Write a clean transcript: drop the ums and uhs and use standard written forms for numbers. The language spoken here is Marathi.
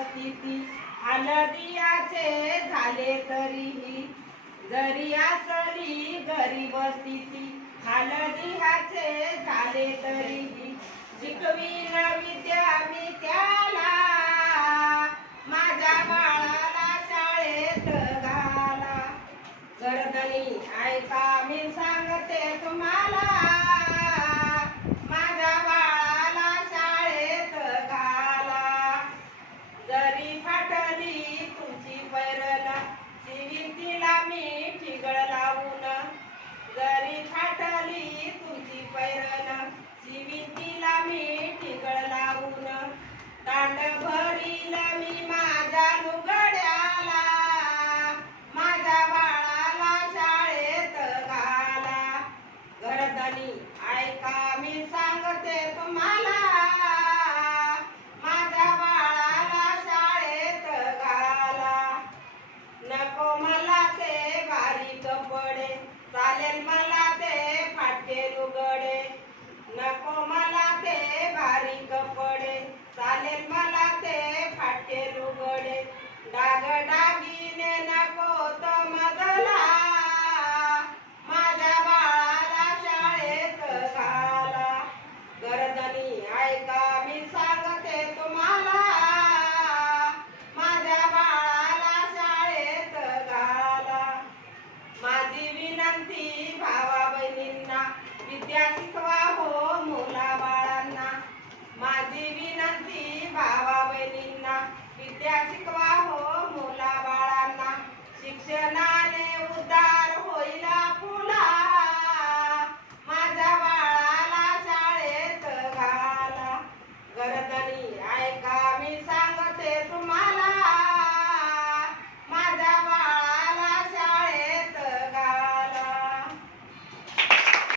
स्थिती हलदियाचे झाले तरीही जरी असली गरीब स्थिती हलदियाचे झाले तरीही शिकवीन विद्या मी त्याला माझ्या बाळाला शाळेत घाला गर्दनी ऐका मी सांगते तुम्हाला माझ्या बाळाला शाळेत घाला जरी फाटली तुमची पैरण शिवीन तिला मी ठिगळ लावून जरी फाटली तुमची पैरण शिवीन तिला मी ठिगळ लावून दांड भरील मी माझ्या लुगड्याला माझ्या बाळाला शाळेत घाला गर्दनी ऐका मी सांगते तुम्हाला माझ्या बाळाला शाळेत घाला नको मला ते भारी कपडे चालेल मला ते फाटके लुगडे नको मला ते भारी कपडे चालेल मला ते फाटके लुगडे डाग डागिने नको